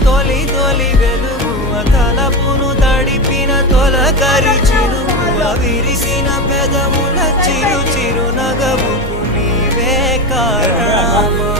తొలి తొలి వెలుగు తలపును తడిపిన తొలకరి చినుకు విరిసిన పెదముల చిరు చిరు నగవుకు నీవే కారణమా